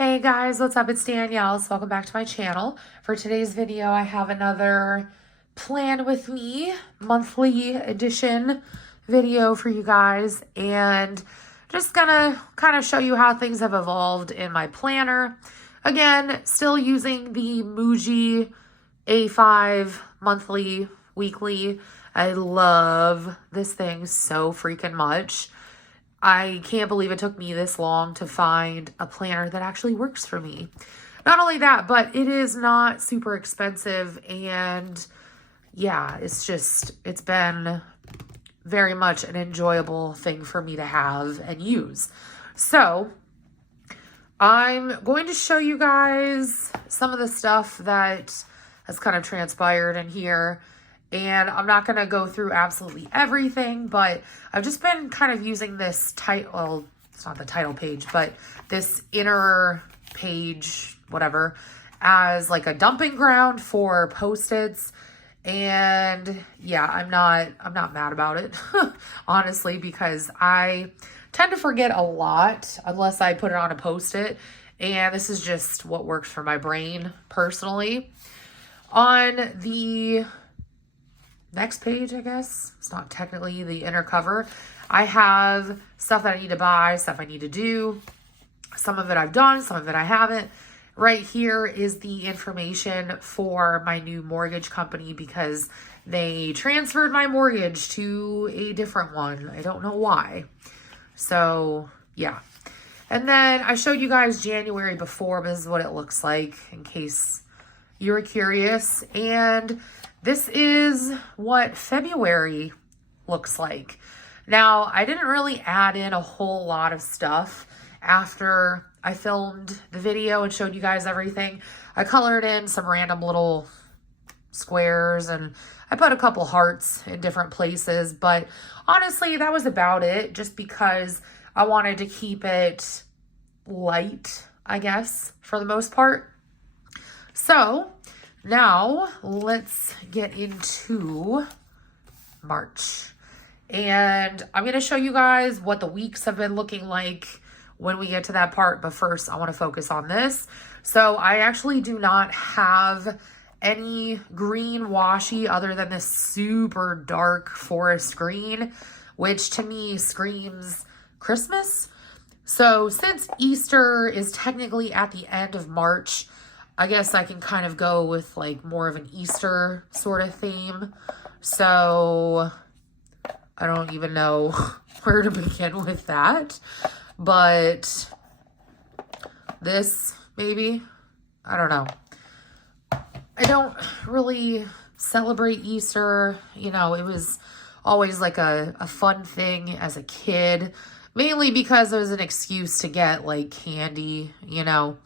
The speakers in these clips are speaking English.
Hey guys, what's up? It's Danielle. So welcome back to my channel. For today's video, I have another plan with me monthly edition video for you guys, and just gonna kind of show you how things have evolved in my planner. Again, still using the Muji A5 monthly, weekly. I love this thing so freaking much. I can't believe it took me this long to find a planner that actually works for me. Not only that, but it is not super expensive, and yeah, it's been very much an enjoyable thing for me to have and use. So I'm going to show you guys some of the stuff that has kind of transpired in here. And I'm not going to go through absolutely everything, but I've just been kind of using this title, well, it's not the title page, but this inner page, whatever, as like a dumping ground for Post-its. And yeah, I'm not mad about it, honestly, because I tend to forget a lot unless I put it on a Post-it. And this is just what works for my brain personally. On the next page, I guess, it's not technically the inner cover, I have stuff that I need to buy, stuff I need to do. Some of it I've done, some of it I haven't. Right here is the information for my new mortgage company because they transferred my mortgage to a different one. I don't know why. So yeah. And then I showed you guys January before, but this is what it looks like in case you were curious. And this is what February looks like. Now, I didn't really add in a whole lot of stuff after I filmed the video and showed you guys everything. I colored in some random little squares and I put a couple hearts in different places, but honestly, that was about it, just because I wanted to keep it light, I guess, for the most part. So now let's get into March. And I'm going to show you guys what the weeks have been looking like when we get to that part. But first, I want to focus on this. So I actually do not have any green washi other than this super dark forest green, which to me screams Christmas. So since Easter is technically at the end of March, I guess I can kind of go with like more of an Easter sort of theme. So I don't even know where to begin with that. But this, maybe, I don't know. I don't really celebrate Easter. You know, it was always like a fun thing as a kid. Mainly because it was an excuse to get like candy, you know.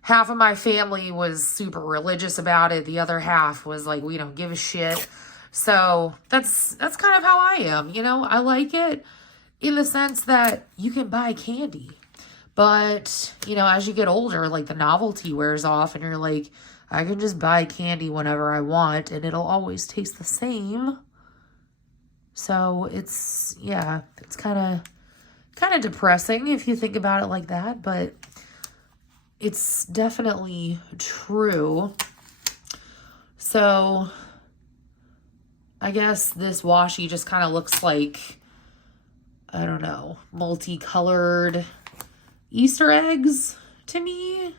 Half of my family was super religious about it. The other half was like, we don't give a shit. So that's kind of how I am, you know. I like it in the sense that you can buy candy. But, you know, as you get older, like the novelty wears off and you're like, I can just buy candy whenever I want and it'll always taste the same. So it's, yeah, it's kind of depressing if you think about it like that, but it's definitely true. So I guess this washi just kind of looks like, I don't know, multicolored Easter eggs to me.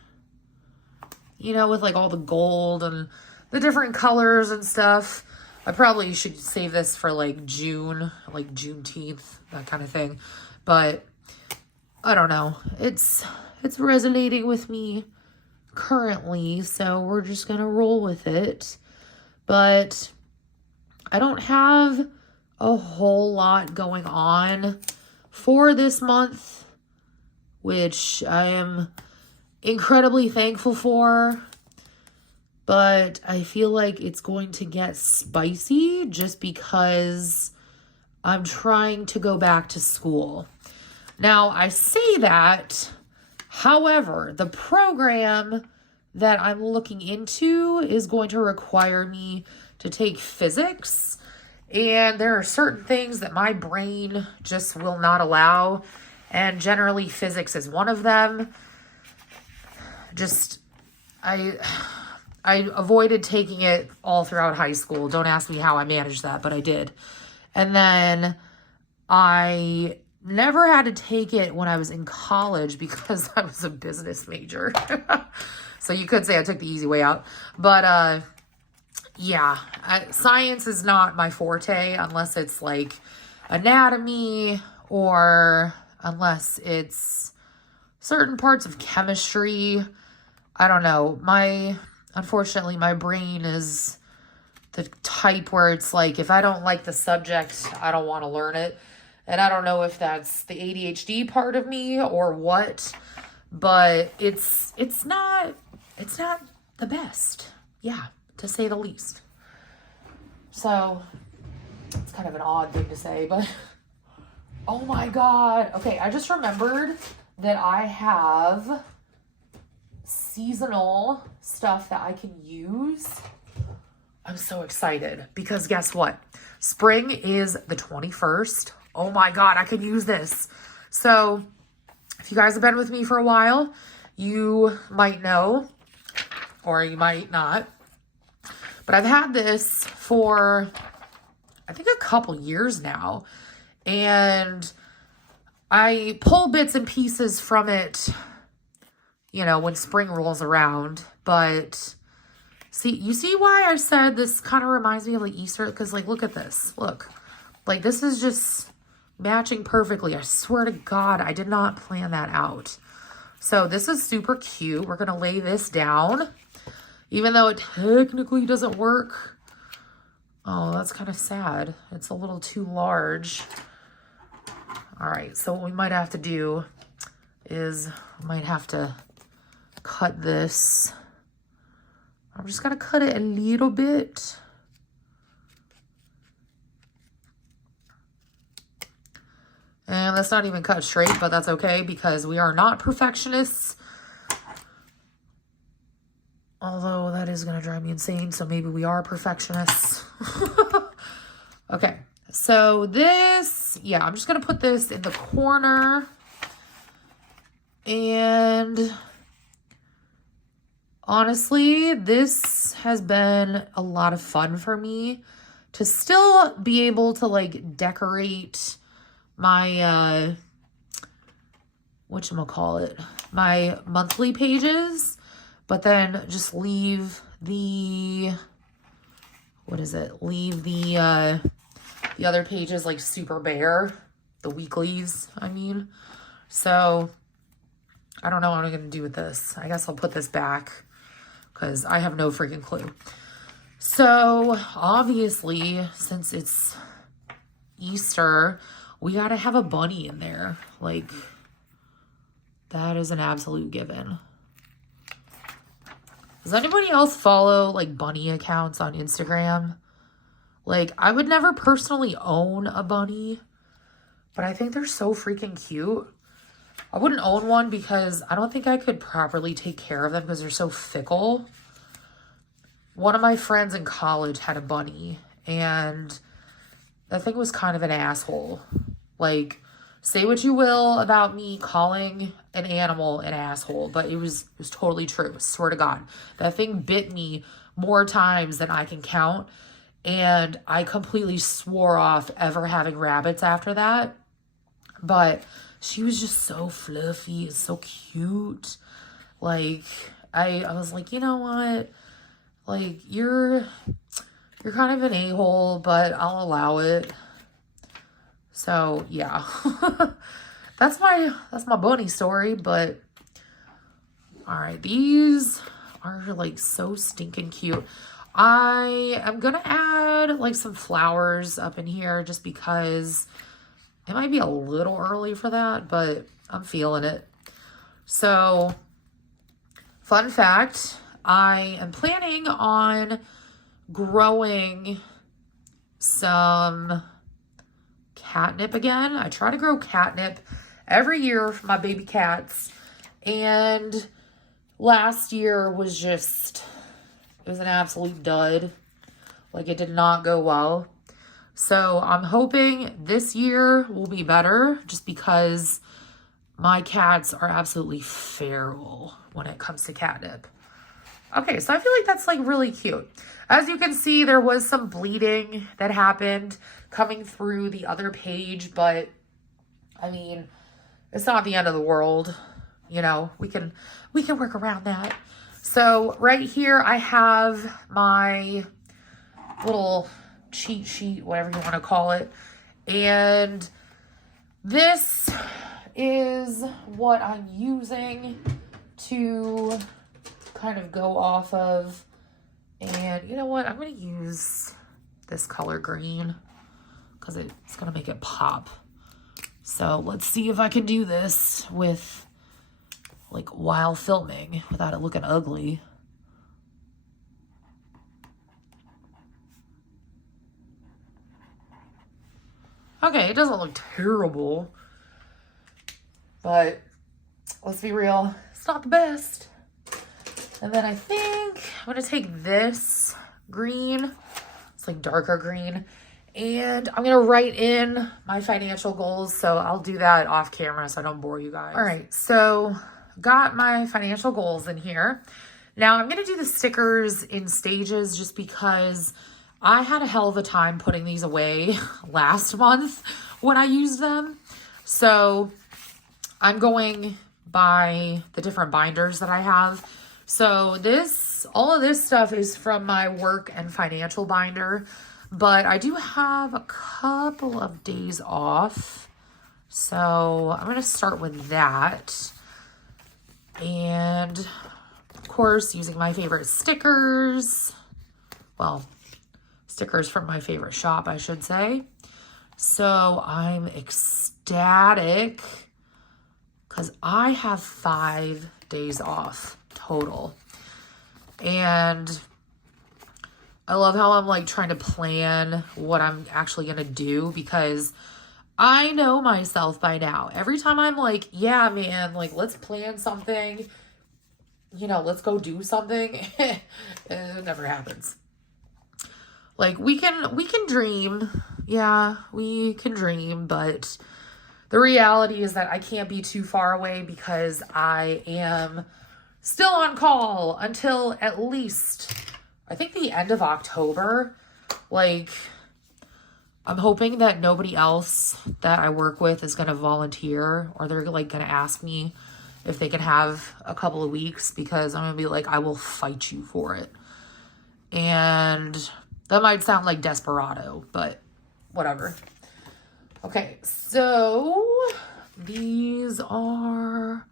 You know, with like all the gold and the different colors and stuff. I probably should save this for like June, like Juneteenth, that kind of thing. But I don't know. It's resonating with me currently, so we're just gonna roll with it. But I don't have a whole lot going on for this month, which I am incredibly thankful for. But I feel like it's going to get spicy just because I'm trying to go back to school. Now, I say that, however, the program that I'm looking into is going to require me to take physics. And there are certain things that my brain just will not allow. And generally, physics is one of them. just, I avoided taking it all throughout high school. Don't ask me how I managed that, but I did. And then I never had to take it when I was in college because I was a business major. So you could say I took the easy way out. But yeah, science is not my forte unless it's like anatomy or unless it's certain parts of chemistry. I don't know. Unfortunately, my brain is the type where it's like, if I don't like the subject, I don't want to learn it. And I don't know if that's the ADHD part of me or what, but it's not the best. Yeah, to say the least. So it's kind of an odd thing to say, but oh my God. Okay, I just remembered that I have seasonal stuff that I can use. I'm so excited because guess what? Spring is the 21st. Oh my God, I could use this. So if you guys have been with me for a while, you might know, or you might not, but I've had this for, I think, a couple years now. And I pull bits and pieces from it, you know, when spring rolls around. But you see why I said this kind of reminds me of like Easter? Because like, look at this. Look, like this is just matching perfectly. I swear to God, I did not plan that out. So this is super cute. We're going to lay this down, even though it technically doesn't work. Oh, that's kind of sad. It's a little too large. All right, so what we might have to do is we might have to cut this. I'm just going to cut it a little bit. And that's not even cut straight, but that's okay because we are not perfectionists. Although that is going to drive me insane, so maybe we are perfectionists. Okay, so this, yeah, I'm just going to put this in the corner. And honestly, this has been a lot of fun for me to still be able to like decorate my whatchamacallit, my monthly pages, but then just leave the leave the other pages like super bare, the weeklies, I mean. So I don't know what I'm gonna do with this. I guess I'll put this back because I have no freaking clue. So obviously, since it's Easter, we gotta have a bunny in there. Like, that is an absolute given. Does anybody else follow like bunny accounts on Instagram? Like, I would never personally own a bunny, but I think they're so freaking cute. I wouldn't own one because I don't think I could properly take care of them because they're so fickle. One of my friends in college had a bunny, and that thing was kind of an asshole. Like, say what you will about me calling an animal an asshole, but it was totally true. I swear to God. That thing bit me more times than I can count, and I completely swore off ever having rabbits after that. But she was just so fluffy and so cute. Like, I was like, you know what? Like, you're kind of an a-hole, but I'll allow it. So, yeah. That's my bunny story, but all right, these are like so stinking cute. I am gonna add like some flowers up in here just because it might be a little early for that, but I'm feeling it. So, fun fact, I am planning on growing some catnip again. I try to grow catnip every year for my baby cats, and last year was just, it was an absolute dud. Like, it did not go well. So I'm hoping this year will be better just because My cats are absolutely feral when it comes to catnip. Okay, so I feel like that's like really cute. As you can see, there was some bleeding that happened coming through the other page, but I mean, it's not the end of the world. You know, we can work around that. So right here, I have my little cheat sheet, whatever you want to call it. And this is what I'm using to kind of go off of. And you know what? I'm going to use this color green because it's going to make it pop. So let's see if I can do this with, like, while filming without it looking ugly. Okay, it doesn't look terrible, but let's be real, it's not the best. And then I think I'm going to take this green, it's like darker green, and I'm going to write in my financial goals. So I'll do that off camera so I don't bore you guys. All right, so got my financial goals in here. Now I'm going to do the stickers in stages just because I had a hell of a time putting these away last month when I used them. So I'm going by the different binders that I have. So all of this stuff is from my work and financial binder, but I do have a couple of days off. So I'm going to start with that. And of course, using my favorite stickers. Well, stickers from my favorite shop, I should say. So I'm ecstatic because I have 5 days off total. And I love how I'm like trying to plan what I'm actually going to do because I know myself by now. Every time I'm like, yeah, man, like let's plan something, you know, let's go do something. It never happens. Like we can dream. Yeah, we can dream, but the reality is that I can't be too far away because I am still on call until at least, I think, the end of October. Like, I'm hoping that nobody else that I work with is going to volunteer or they're like going to ask me if they can have a couple of weeks because I'm going to be like, I will fight you for it. And that might sound like desperado, but whatever. Okay, so these are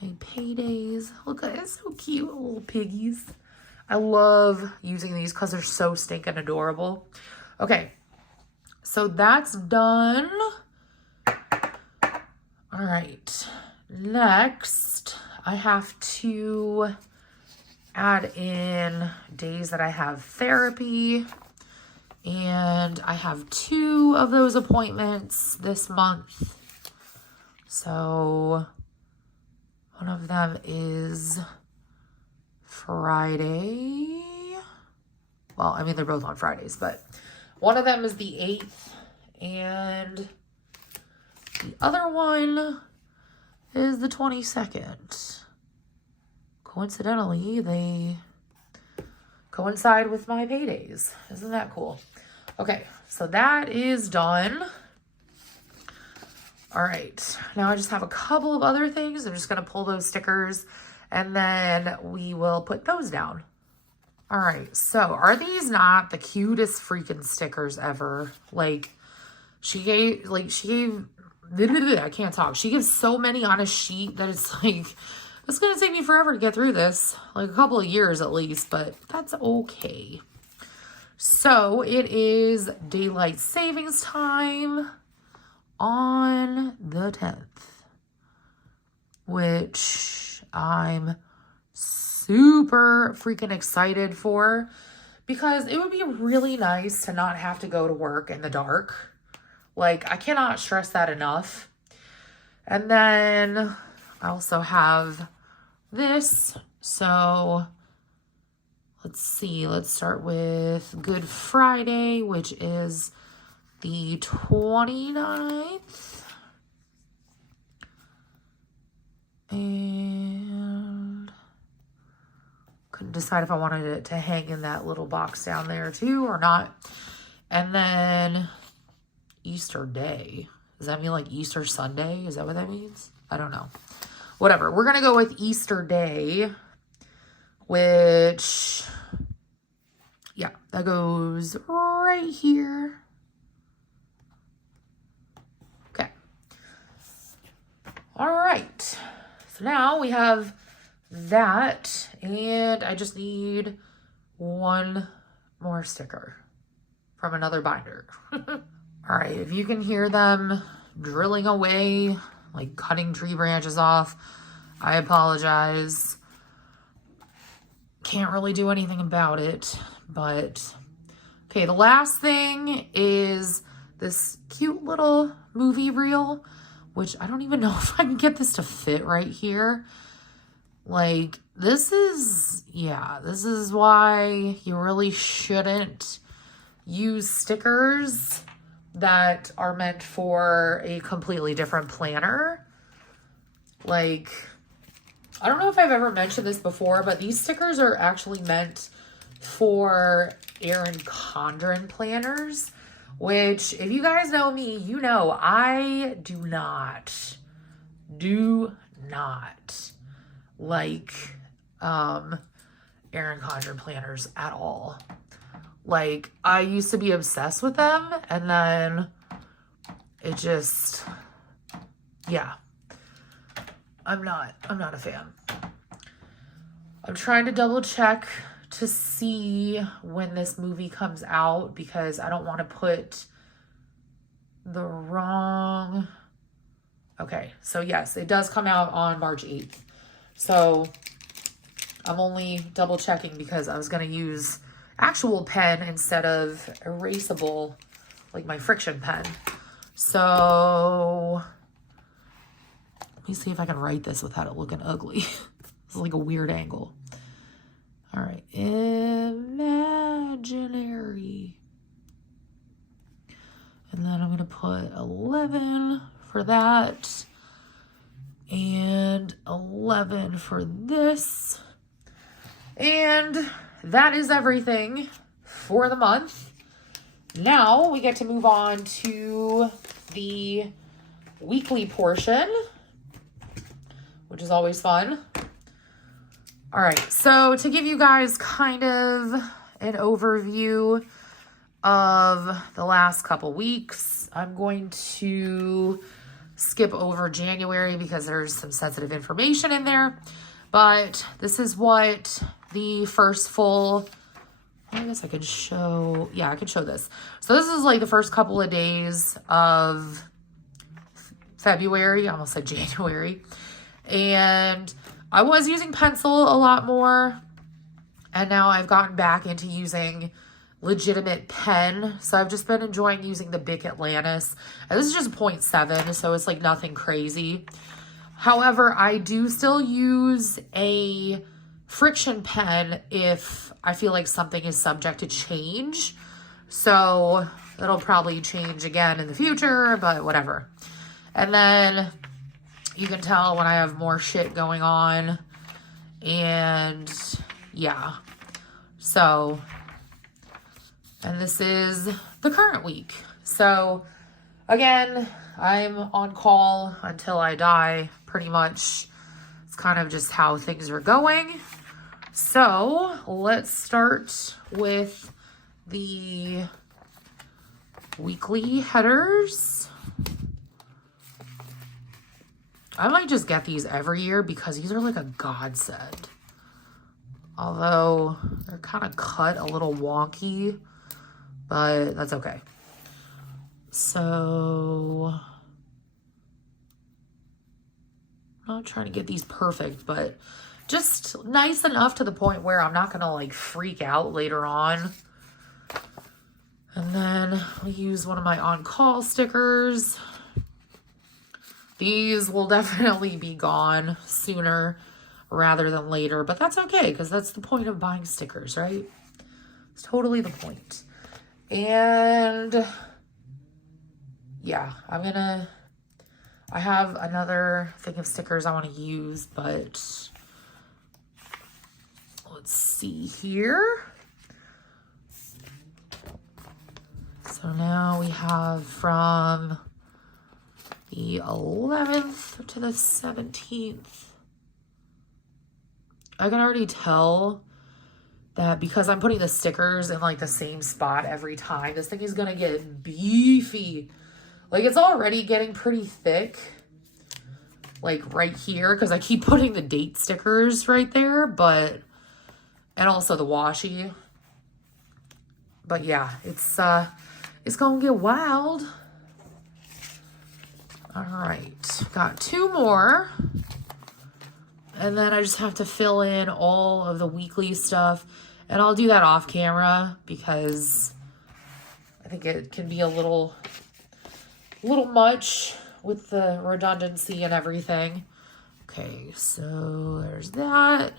my paydays. Look, it's so cute, little piggies. I love using these because they're so stinking adorable. Okay, so that's done. All right, next I have to add in days that I have therapy. And I have 2 of those appointments this month. So one of them is Friday. Well, I mean, they're both on Fridays, but one of them is the 8th. And the other one is the 22nd. Coincidentally, they coincide with my paydays. Isn't that cool? Okay, so that is done. All right, now I just have a couple of other things. I'm just gonna pull those stickers and then we will put those down. All right, so are these not the cutest freaking stickers ever? Like, she gave, I can't talk. She gives so many on a sheet that it's like, it's gonna take me forever to get through this, like a couple of years at least, but that's okay. So it is daylight savings time on the 10th, which I'm super freaking excited for because it would be really nice to not have to go to work in the dark. Like, I cannot stress that enough. And then I also have this. So let's see. Let's start with Good Friday, which is the 29th. And couldn't decide if I wanted it to hang in that little box down there too or not. And then Easter Day. Does that mean like Easter Sunday? Is that what that means? I don't know. Whatever. We're going to go with Easter Day, which, yeah, that goes right here. Okay. All right. So now we have that, and I just need one more sticker from another binder. All right, if you can hear them drilling away, like cutting tree branches off, I apologize. Can't really do anything about it, but okay, the last thing is this cute little movie reel, which I don't even know if I can get this to fit right here. Like, this is why you really shouldn't use stickers that are meant for a completely different planner. Like, I don't know if I've ever mentioned this before, but these stickers are actually meant for Erin Condren planners, which, if you guys know me, you know I do not like Erin Condren planners at all. Like, I used to be obsessed with them, and then it just, yeah, I'm not a fan. I'm trying to double check to see when this movie comes out, because I don't want to put the wrong, okay, so yes, it does come out on March 8th. So I'm only double checking because I was going to use actual pen instead of erasable, like my friction pen. So let me see if I can write this without it looking ugly. It's like a weird angle. All right, imaginary. And then I'm going to put 11 for that and 11 for this. And that is everything for the month. Now we get to move on to the weekly portion, which is always fun. All right, so to give you guys kind of an overview of the last couple weeks, I'm going to skip over January because there's some sensitive information in there. But this is what the first full, I guess I could show, yeah, I could show this. So this is like the first couple of days of February, I almost said January. And I was using pencil a lot more, and now I've gotten back into using legitimate pen. So I've just been enjoying using the Bic Atlantis. And this is just 0.7, so it's like nothing crazy. However, I do still use a friction pen if I feel like something is subject to change. So it'll probably change again in the future, but whatever. And then you can tell when I have more shit going on. And yeah. So, and this is the current week. So again, I'm on call until I die, pretty much. It's kind of just how things are going. So let's start with the weekly headers. I might just get these every year because these are like a godsend. Although they're kind of cut a little wonky, but that's okay. So I'm not trying to get these perfect, but just nice enough to the point where I'm not going to like freak out later on. And then we use one of my on-call stickers. These will definitely be gone sooner rather than later, but that's okay because that's the point of buying stickers, right? It's totally the point. And yeah, I have another thing of stickers I want to use, but let's see here. So now we have from the 11th to the 17th. I can already tell that because I'm putting the stickers in like the same spot every time, this thing is gonna get beefy. Like, it's already getting pretty thick, like right here, because I keep putting the date stickers right there, and also the washi. But yeah, it's gonna get wild. All right, got 2 more. And then I just have to fill in all of the weekly stuff. And I'll do that off camera because I think it can be a little much with the redundancy and everything. Okay, so there's that.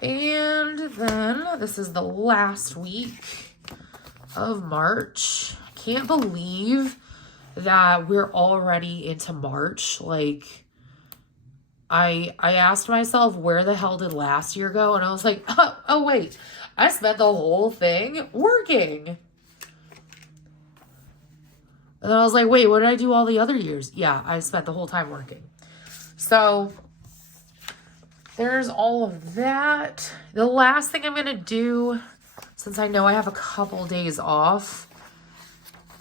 And then this is the last week of March. I can't believe that we're already into March. Like, I asked myself, where the hell did last year go? And I was like, oh wait, I spent the whole thing working. And then I was like, wait, what did I do all the other years? Yeah, I spent the whole time working. So there's all of that. The last thing I'm going to do, since I know I have a couple days off,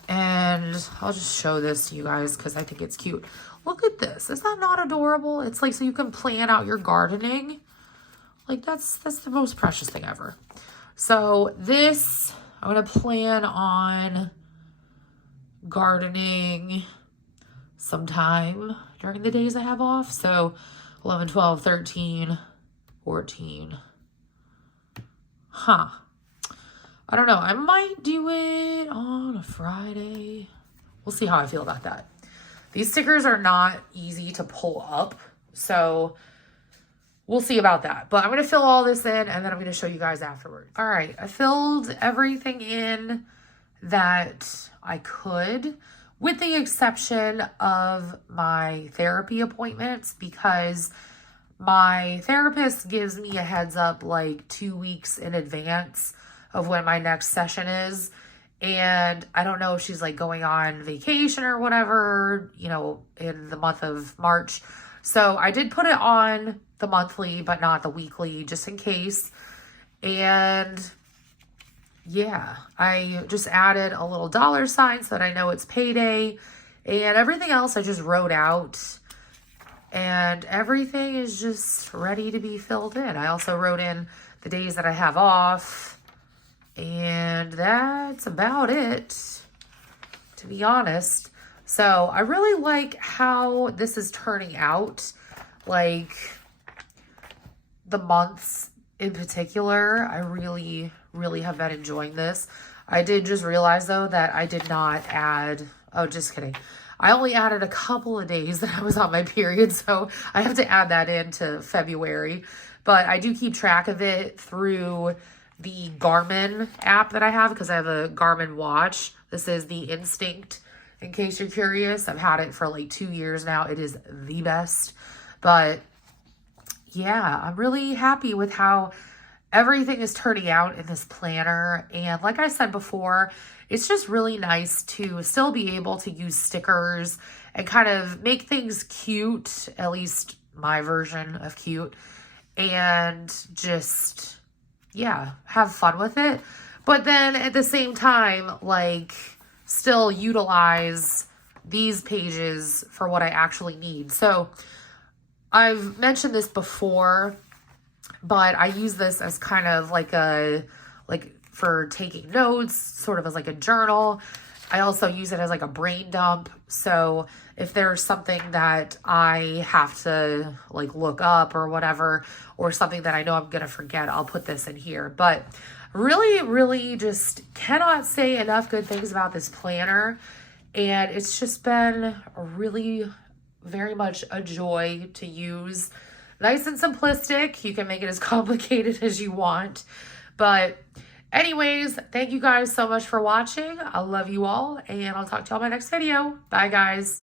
and I'll just show this to you guys because I think it's cute. Look at this. Is that not adorable? It's like so you can plan out your gardening. Like, that's the most precious thing ever. So this, I'm going to plan on gardening sometime during the days I have off. So 11, 12, 13, 14. Huh. I don't know. I might do it on a Friday. We'll see how I feel about that. These stickers are not easy to pull up, so we'll see about that. But I'm going to fill all this in, and then I'm going to show you guys afterward. All right, I filled everything in that I could, with the exception of my therapy appointments, because my therapist gives me a heads up like 2 weeks in advance of when my next session is. And I don't know if she's like going on vacation or whatever, you know, in the month of March. So I did put it on the monthly, but not the weekly, just in case. And yeah, I just added a little $sign so that I know it's payday. And everything else I just wrote out. And everything is just ready to be filled in. I also wrote in the days that I have off. And that's about it, to be honest. So I really like how this is turning out. Like, the months in particular, I really, really have been enjoying this. I did just realize, though, that I did not add... Oh, just kidding. I only added a couple of days that I was on my period, so I have to add that into February. But I do keep track of it through the Garmin app that I have, because I have a Garmin watch. This is the Instinct, in case you're curious. I've had it for like 2 years now. It is the best. But yeah, I'm really happy with how everything is turning out in this planner. And like I said before, it's just really nice to still be able to use stickers and kind of make things cute, at least my version of cute, and just, yeah, have fun with it. But then at the same time, like, still utilize these pages for what I actually need. So I've mentioned this before, but I use this as kind of like for taking notes, sort of as like a journal. I also use it as like a brain dump. So if there's something that I have to like look up or whatever, or something that I know I'm going to forget, I'll put this in here. But really, really just cannot say enough good things about this planner. And it's just been really very much a joy to use. Nice and simplistic. You can make it as complicated as you want. But anyways, thank you guys so much for watching. I love you all, and I'll talk to you all in my next video. Bye, guys.